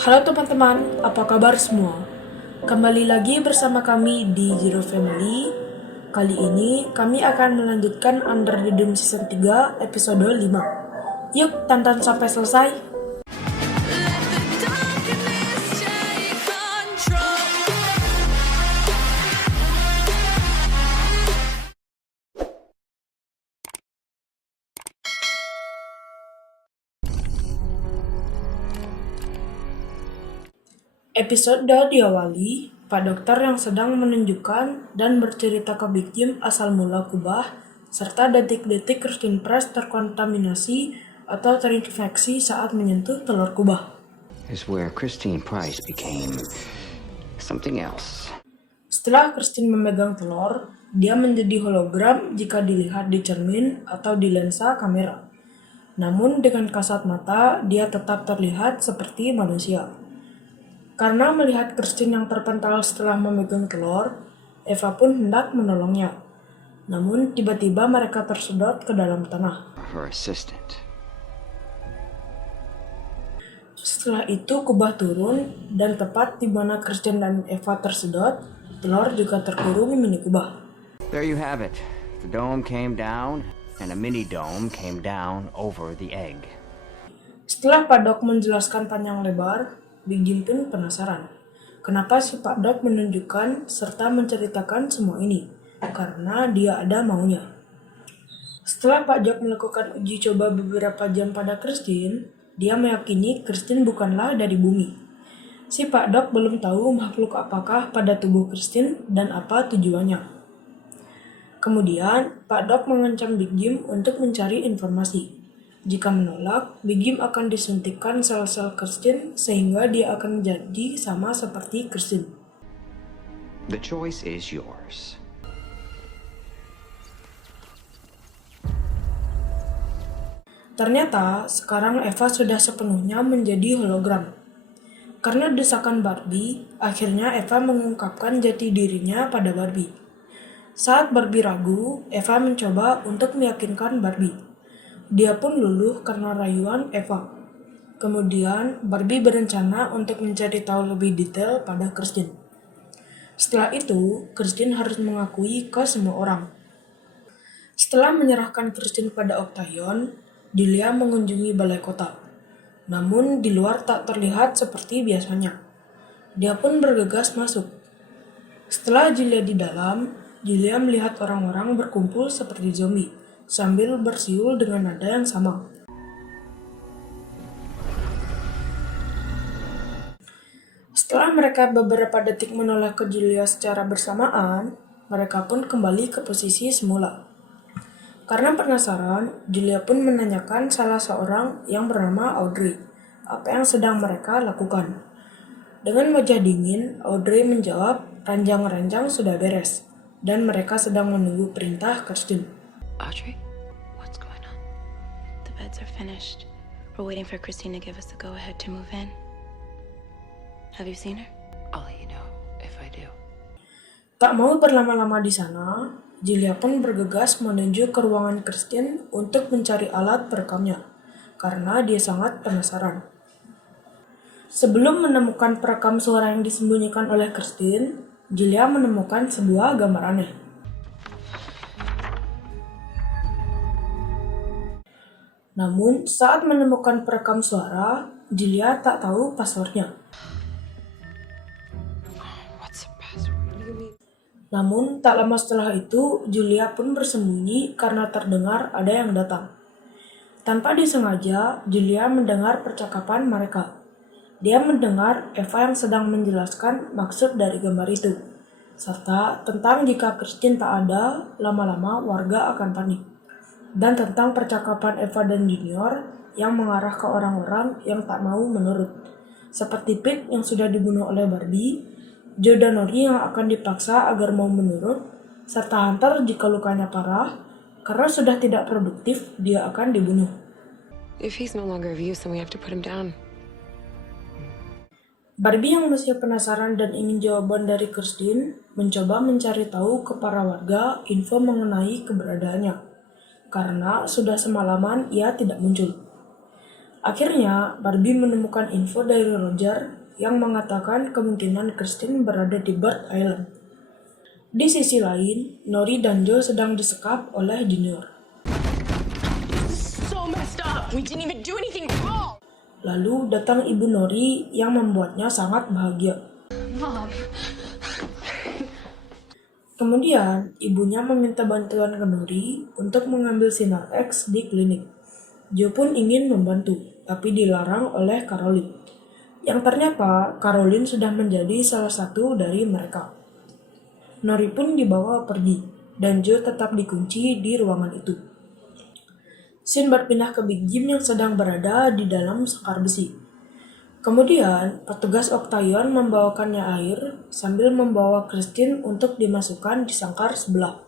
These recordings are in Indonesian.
Halo teman-teman, apa kabar semua? Kembali lagi bersama kami di Zero Family. Kali ini kami akan melanjutkan Under the Dome Season 3 episode 5. Yuk, tonton sampai selesai. Episode diawali Pak Dokter yang sedang menunjukkan dan bercerita ke Big Jim asal mula kubah, serta detik-detik Christine Press terkontaminasi atau terinfeksi saat menyentuh telur kubah. Is where Christine Price became something else. Setelah Christine memegang telur, dia menjadi hologram jika dilihat di cermin atau di lensa kamera. Namun dengan kasat mata, dia tetap terlihat seperti manusia. Karena melihat Christine yang terpental setelah memegang telur, Eva pun hendak menolongnya. Namun tiba-tiba mereka tersedot ke dalam tanah. Her assistant. Setelah itu kubah turun dan tepat di mana Christine dan Eva tersedot, telur juga terkurung di mini kubah. There you have it. The dome came down, and a mini dome came down over the egg. Setelah Pak Dok menjelaskan panjang lebar, Big Jim pun penasaran. Kenapa si Pak Dok menunjukkan serta menceritakan semua ini? Karena dia ada maunya. Setelah Pak Dok melakukan uji coba beberapa jam pada Christine, dia meyakini Christine bukanlah dari bumi. Si Pak Dok belum tahu makhluk apakah pada tubuh Christine dan apa tujuannya. Kemudian, Pak Dok mengancam Big Jim untuk mencari informasi. Jika menolak, Big Jim akan disuntikkan sel-sel Christine sehingga dia akan menjadi sama seperti Christine. The choice is yours. Ternyata, sekarang Eva sudah sepenuhnya menjadi hologram. Karena desakan Barbie, akhirnya Eva mengungkapkan jati dirinya pada Barbie. Saat Barbie ragu, Eva mencoba untuk meyakinkan Barbie. Dia pun luluh karena rayuan Eva. Kemudian, Barbie berencana untuk mencari tahu lebih detail pada Christine. Setelah itu, Christine harus mengakui ke semua orang. Setelah menyerahkan Christine pada Octagon, Julia mengunjungi balai kota. Namun, di luar tak terlihat seperti biasanya. Dia pun bergegas masuk. Setelah Julia di dalam, Julia melihat orang-orang berkumpul seperti zombie, sambil bersiul dengan nada yang sama. Setelah mereka beberapa detik menoleh ke Julia secara bersamaan, mereka pun kembali ke posisi semula. Karena penasaran, Julia pun menanyakan salah seorang yang bernama Audrey, apa yang sedang mereka lakukan. Dengan wajah dingin, Audrey menjawab, ranjang-ranjang sudah beres, dan mereka sedang menunggu perintah Christine. Audrey, what's going on? The beds are finished. We're waiting for Christine to give us the go-ahead to move in. Have you seen her? I'll let you know if I do. Tak mau berlama-lama di sana, Julia pun bergegas menuju ke ruangan Christine untuk mencari alat perekamnya, karena dia sangat penasaran. Sebelum menemukan perekam suara yang disembunyikan oleh Christine, Julia menemukan sebuah gambar aneh. Namun, saat menemukan perekam suara, Julia tak tahu passwordnya. What's the password? What do you mean? Namun, tak lama setelah itu, Julia pun bersembunyi karena terdengar ada yang datang. Tanpa disengaja, Julia mendengar percakapan mereka. Dia mendengar Eva yang sedang menjelaskan maksud dari gambar itu, serta tentang jika Christine tak ada, lama-lama warga akan panik. Dan tentang percakapan Eva dan Junior yang mengarah ke orang-orang yang tak mau menurut, seperti Pete yang sudah dibunuh oleh Barbie, Joe dan Nori yang akan dipaksa agar mau menurut, serta Hunter jika lukanya parah, karena sudah tidak produktif, dia akan dibunuh. If he's no longer of use, then we have to put him down. Barbie yang masih penasaran dan ingin jawaban dari Christine, mencoba mencari tahu ke para warga info mengenai keberadaannya, karena sudah semalaman ia tidak muncul. Akhirnya, Barbie menemukan info dari Roger yang mengatakan kemungkinan Christine berada di Bird Island. Di sisi lain, Nori dan Joe sedang disekap oleh Junior. So messed up. We didn't even do anything wrong. Lalu datang ibu Nori yang membuatnya sangat bahagia. Mom. Kemudian, ibunya meminta bantuan ke Nori untuk mengambil sinar X di klinik. Joe pun ingin membantu, tapi dilarang oleh Caroline. Yang ternyata, Caroline sudah menjadi salah satu dari mereka. Nori pun dibawa pergi, dan Joe tetap dikunci di ruangan itu. Scene berpindah ke Big Jim yang sedang berada di dalam sekar besi. Kemudian, petugas Octagon membawakannya air sambil membawa Christine untuk dimasukkan di sangkar sebelah.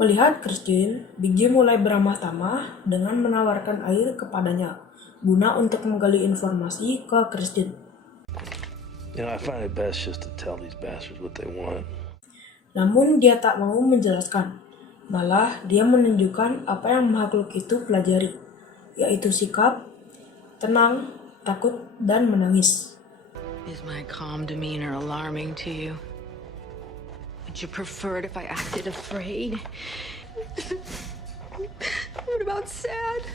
Melihat Christine, Big Jim mulai beramah tamah dengan menawarkan air kepadanya, guna untuk menggali informasi ke Christine. You know, I find it best just to tell these bastards what they want. Namun dia tak mau menjelaskan. Malah dia menunjukkan apa yang makhluk itu pelajari, yaitu sikap, tenang, takut, dan menangis. Is my calm demeanor alarming to you? Would you prefer it if I acted afraid? What about sad?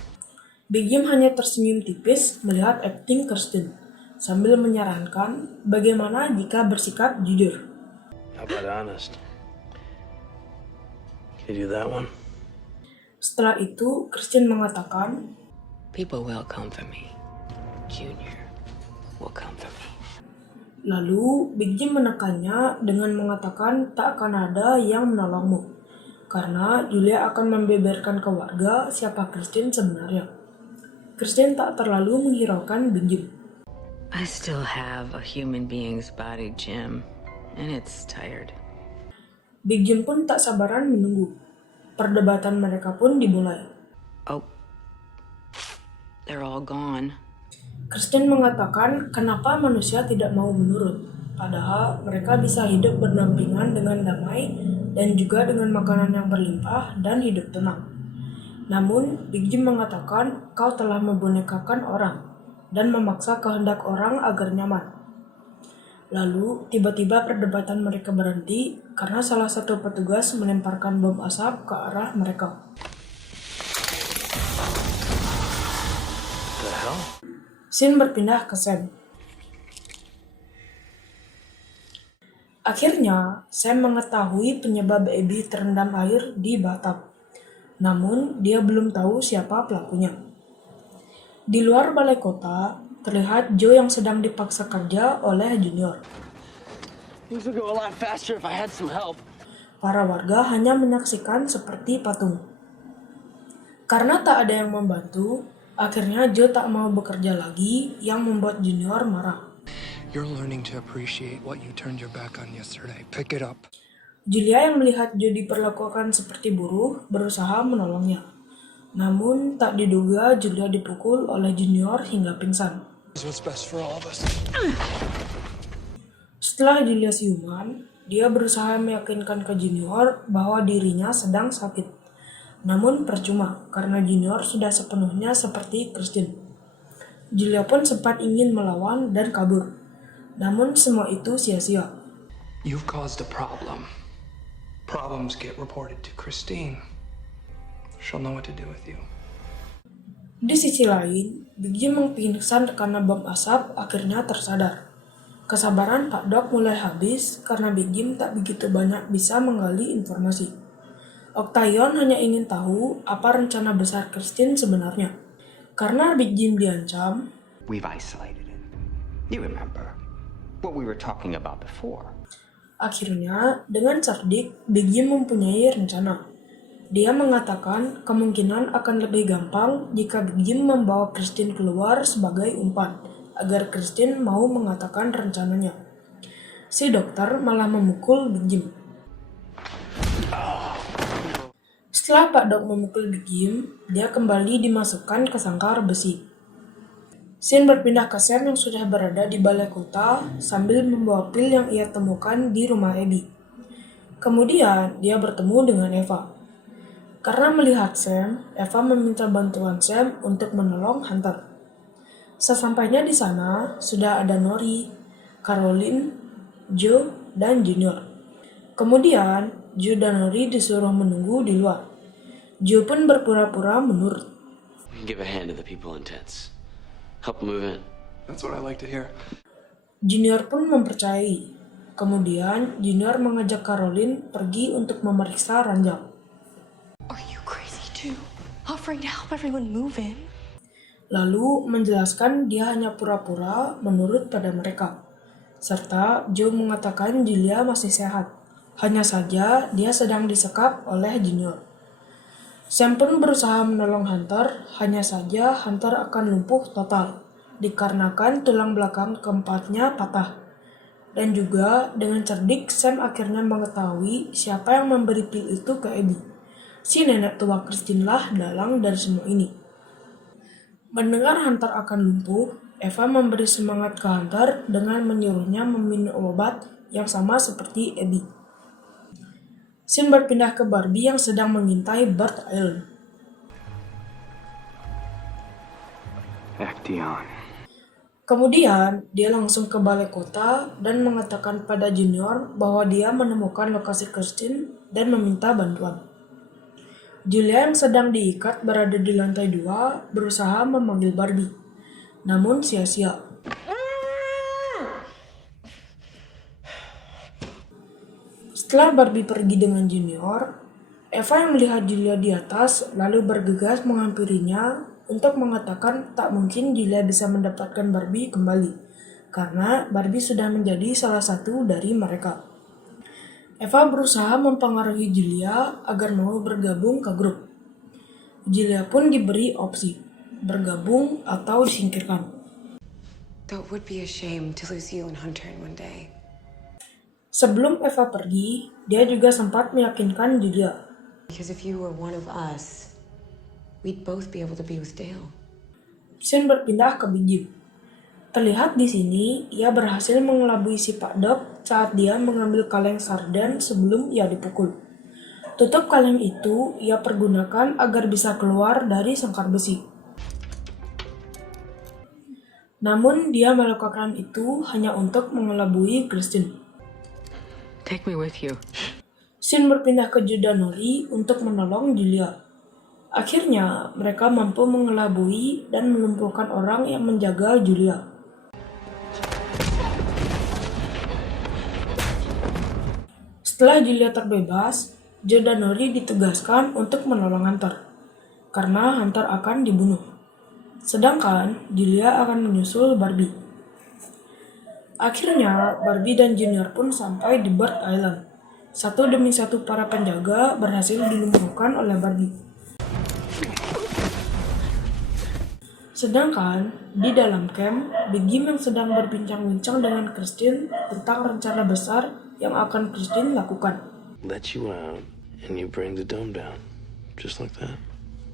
Big Jim hanya tersenyum tipis melihat akting Kirsten, sambil menyarankan bagaimana jika bersikap jujur. How about honest? Can you do that one? Setelah itu, Kirsten mengatakan, People will come for me. Junior will come for me. lalu Big Jim menekannya dengan mengatakan tak akan ada yang menolongmu, karena Julia akan membeberkan ke warga siapa Kirsten sebenarnya. Kirsten tak terlalu menghiraukan Big Jim. I still have a human being's body, Jim, and it's tired. Big Jim pun tak sabaran menunggu. Perdebatan mereka pun dimulai. Oh, they're all gone. Kirsten mengatakan kenapa manusia tidak mau menurut, padahal mereka bisa hidup berdampingan dengan damai dan juga dengan makanan yang berlimpah dan hidup tenang. Namun, Big Jim mengatakan kau telah membonekakan orang dan memaksa kehendak orang agar nyaman. Lalu, tiba-tiba perdebatan mereka berhenti karena salah satu petugas melemparkan bom asap ke arah mereka. The hell? Scene berpindah ke Sam. Akhirnya, Sam mengetahui penyebab Abby terendam air di bathtub. Namun, dia belum tahu siapa pelakunya. Di luar balai kota, terlihat Joe yang sedang dipaksa kerja oleh Junior. Things would go a lot faster if I had some help. Para warga hanya menyaksikan seperti patung. Karena tak ada yang membantu, akhirnya Joe tak mau bekerja lagi yang membuat Junior marah. You're learning to appreciate what you turned your back on yesterday. Pick it up. Julia yang melihat Joe diperlakukan seperti buruh berusaha menolongnya. Namun tak diduga Julia dipukul oleh Junior hingga pingsan. It's what's best for all of us. Setelah Julia siuman, dia berusaha meyakinkan ke Junior bahwa dirinya sedang sakit. Namun percuma, karena Junior sudah sepenuhnya seperti Kirsten. Julia pun sempat ingin melawan dan kabur. Namun semua itu sia-sia. You've caused a problem. Problems get reported to Christine. She'll know what to do with you. Di sisi lain, Big Jim yang pingsan karena bom asap akhirnya tersadar. Kesabaran Pak Doc mulai habis karena Big Jim tak begitu banyak bisa menggali informasi. Octagon hanya ingin tahu apa rencana besar Christine sebenarnya. Karena Big Jim diancam, We've isolated it. You remember what we were talking about before. akhirnya dengan cerdik Big Jim mempunyai rencana. Dia mengatakan kemungkinan akan lebih gampang jika Big Jim membawa Christine keluar sebagai umpan, agar Christine mau mengatakan rencananya. Si dokter malah memukul Big Jim. Setelah Pak Dok memukul Big Jim, dia kembali dimasukkan ke sangkar besi. Scene berpindah ke Sam yang sudah berada di balai kota sambil membawa pil yang ia temukan di rumah Abby. Kemudian dia bertemu dengan Eva. Karena melihat Sam, Eva meminta bantuan Sam untuk menolong Hunter. Sesampainya di sana, sudah ada Nori, Caroline, Joe, dan Junior. Kemudian, Joe dan Nori disuruh menunggu di luar. Joe pun berpura-pura menurut. We can give a hand to the people in tents. Help them move in. That's what I like to hear. Junior pun mempercayai. Kemudian, Junior mengajak Caroline pergi untuk memeriksa ranjang. Are you crazy too? Offering to help everyone move in? Lalu menjelaskan dia hanya pura-pura menurut pada mereka. Serta Joe mengatakan Julia masih sehat. Hanya saja dia sedang disekap oleh Junior. Sam pun berusaha menolong Hunter, hanya saja Hunter akan lumpuh total, dikarenakan tulang belakang keempatnya patah. Dan juga dengan cerdik Sam akhirnya mengetahui siapa yang memberi pil itu ke Abby. Si nenek tua Christine lah dalang dari semua ini. Mendengar Hunter akan lumpuh, Eva memberi semangat ke Hunter dengan menyuruhnya meminum obat yang sama seperti Abby. Scene berpindah ke Barbie yang sedang mengintai Bird Island. Action. Kemudian, dia langsung ke balai kota dan mengatakan pada Junior bahwa dia menemukan lokasi Christine dan meminta bantuan. Julia yang sedang diikat berada di lantai 2 berusaha memanggil Barbie, namun sia-sia. Setelah Barbie pergi dengan Junior, Eva yang melihat Julia di atas lalu bergegas menghampirinya untuk mengatakan tak mungkin Julia bisa mendapatkan Barbie kembali, karena Barbie sudah menjadi salah satu dari mereka. Eva berusaha mempengaruhi Julia agar mau bergabung ke grup. Julia pun diberi opsi, bergabung atau disingkirkan. Though it would be a shame to lose you and Hunter in one day. Sebelum Eva pergi, dia juga sempat meyakinkan Julia. Because if you were one of us, we'd both be able to be with Dale. Scene berpindah ke Big Jim. Terlihat di sini, ia berhasil mengelabui si Pak Doc saat dia mengambil kaleng sarden sebelum ia dipukul. Tutup kaleng itu ia pergunakan agar bisa keluar dari sangkar besi. Namun dia melakukan itu hanya untuk mengelabui Christine. Take me with you. Scene berpindah ke Joe dan Nori untuk menolong Julia. Akhirnya mereka mampu mengelabui dan melumpuhkan orang yang menjaga Julia. Setelah Julia terbebas, Joe dan Nori ditugaskan untuk menolong Hunter, karena Hunter akan dibunuh. Sedangkan Julia akan menyusul Barbie. Akhirnya, Barbie dan Junior pun sampai di Bird Island. Satu demi satu para penjaga berhasil dilumpuhkan oleh Barbie. Sedangkan, di dalam camp, Big Jim yang sedang berbincang-bincang dengan Christine tentang rencana besar yang akan Christine lakukan. Let you out, and you bring the dome down. Just like that.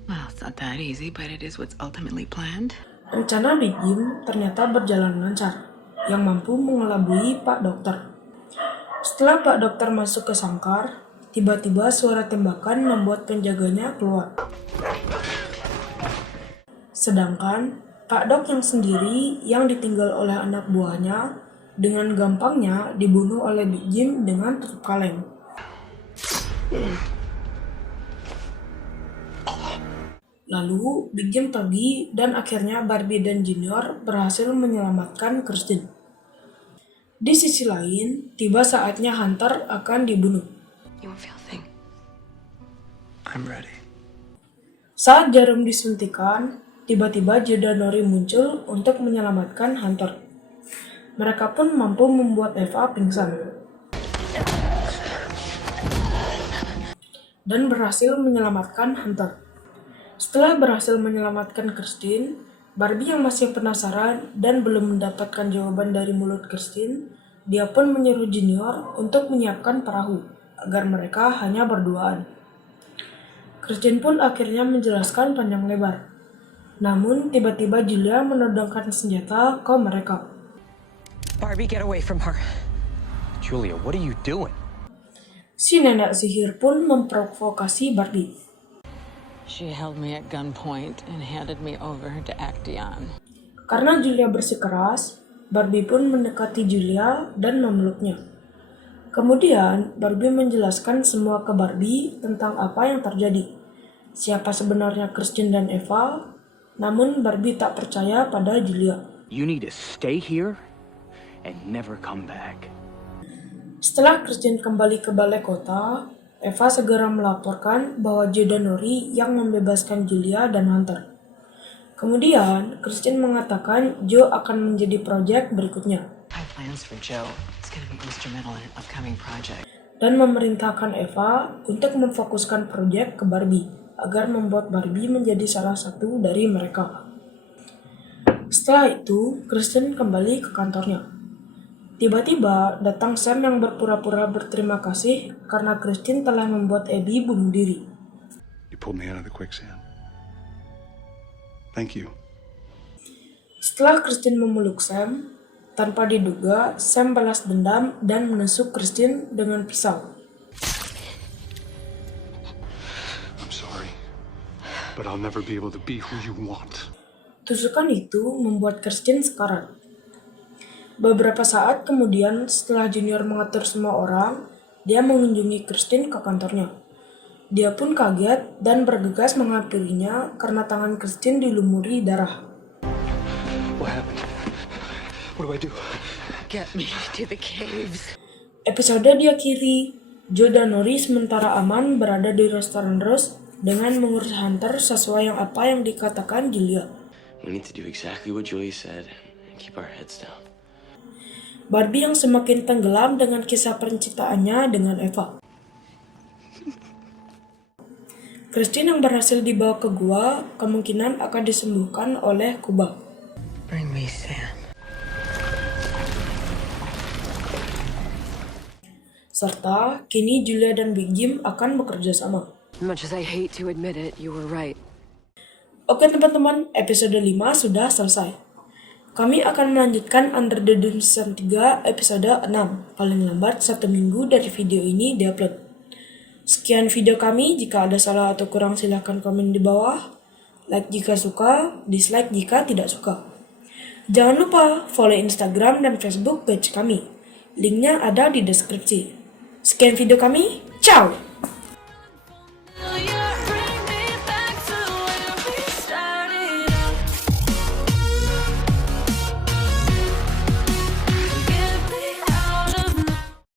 Well, it's not that easy, but it is what's ultimately planned. Rencana Big Jim ternyata berjalan lancar, yang mampu mengelabui Pak Dokter. Setelah Pak Dokter masuk ke sangkar, tiba-tiba suara tembakan membuat penjaganya keluar. Sedangkan Pak Dok yang sendiri yang ditinggal oleh anak buahnya dengan gampangnya dibunuh oleh Big Jim dengan tutup kaleng. Lalu Big Jim pergi dan akhirnya Barbie dan Junior berhasil menyelamatkan Christine. Di sisi lain, tiba saatnya Hunter akan dibunuh. You won't feel a thing. I'm ready. Saat jarum disuntikan, tiba-tiba Joe dan Nori muncul untuk menyelamatkan Hunter. Mereka pun mampu membuat Eva pingsan. Dan berhasil menyelamatkan Hunter. Setelah berhasil menyelamatkan Christine, Barbie yang masih penasaran dan belum mendapatkan jawaban dari mulut Christine, dia pun menyuruh Junior untuk menyiapkan perahu, agar mereka hanya berduaan. Christine pun akhirnya menjelaskan panjang lebar. Namun, tiba-tiba Julia menodongkan senjata ke mereka. Barbie, get away from her. Julia, what are you doing? Si nenek sihir pun memprovokasi Barbie. She held me at gunpoint and handed me over to Actaeon. Karena Julia bersikeras, Barbie pun mendekati Julia dan memeluknya. Kemudian, Barbie menjelaskan semua ke Barbie tentang apa yang terjadi. Siapa sebenarnya Christine dan Eva, namun Barbie tak percaya pada Julia. You need to stay here and never come back. Setelah Christine kembali ke balai kota, Eva segera melaporkan bahwa Joe Danori yang membebaskan Julia dan Hunter. Kemudian, Christine mengatakan Joe akan menjadi proyek berikutnya. I have plans for Joe. It's going to be instrumental in an upcoming project. Dan memerintahkan Eva untuk memfokuskan proyek ke Barbie agar membuat Barbie menjadi salah satu dari mereka. Setelah itu, Christine kembali ke kantornya. Tiba-tiba datang Sam yang berpura-pura berterima kasih karena Christine telah membuat Abby bunuh diri. You pulled me out of the quicksand. Thank you. Setelah Christine memeluk Sam, tanpa diduga, Sam balas dendam dan menusuk Christine dengan pisau. I'm sorry, but I'll never be able to be who you want. Tusukan itu membuat Christine sekarat. Beberapa saat kemudian, setelah Junior mengatur semua orang, dia mengunjungi Christine ke kantornya. Dia pun kaget dan bergegas menghampirinya karena tangan Christine dilumuri darah. What happened? What do I do? Get me to the caves. Episode diakhiri, Joe Danori sementara aman berada di restoran Rose dengan mengurus Hunter sesuai apa yang dikatakan Julia. We need to do exactly what Julia said and keep our heads down. Barbie yang semakin tenggelam dengan kisah percintaannya dengan Eva. Christine yang berhasil dibawa ke gua kemungkinan akan disembuhkan oleh Kuba. Bring me Sam. Serta kini Julia dan Big Jim akan bekerja sama. Much as I hate to admit it, you were right. Oke teman-teman, episode 5 sudah selesai. Kami akan melanjutkan Under the Dome Season 3 episode 6, paling lambat 1 minggu dari video ini diupload. Sekian video kami, jika ada salah atau kurang silahkan komen di bawah. Like jika suka, dislike jika tidak suka. Jangan lupa follow Instagram dan Facebook page kami. Linknya ada di deskripsi. Sekian video kami, ciao!